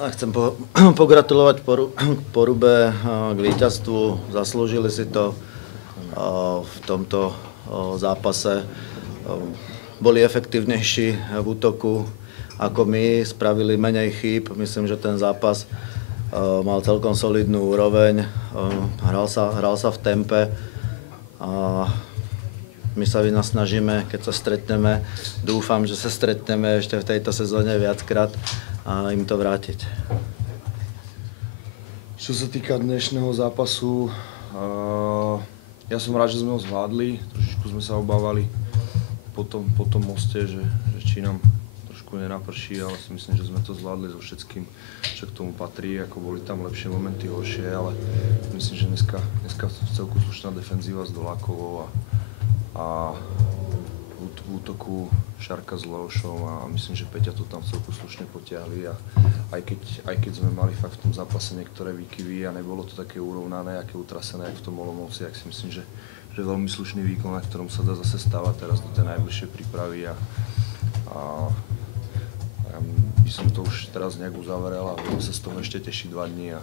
Chcem pogratulovať Porube k víťazstvu. Zaslúžili si to v tomto zápase. Boli efektívnejší v útoku ako my, spravili menej chýb. Myslím, že ten zápas mal celkom solidnú úroveň. Hral sa v tempe. My sa vynasnažíme, keď sa stretneme. Dúfam, že sa stretneme ešte v tejto sezóne viackrát a im to vrátiť. Čo sa týka dnešného zápasu, ja som rád, že sme ho zvládli. Trošičku sme sa obávali po tom moste, že či nám trošku nenaprší, ale si myslím, že sme to zvládli so všetkým, čo k tomu patrí. Ako boli tam lepšie momenty, horšie, ale myslím, že dneska celku slušná defenzíva s Dolákovou a v útoku Šarka s Leošom a myslím, že Peťa to tam celku slušne potiahli a aj keď sme mali fakt v tom zápase niektoré výkyvy a nebolo to také urovnané, aké utrasené, jak v tom Olomouci, tak si myslím, že veľmi slušný výkon, na ktorom sa dá zase stávať teraz do tej najbližšej prípravy a by som to už teraz nejak uzavrel a budeme sa z toho ešte tešiť 2 dní a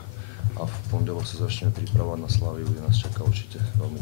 v pondelok sa začneme pripravovať na Slaviu, kde nás čaká určite veľmi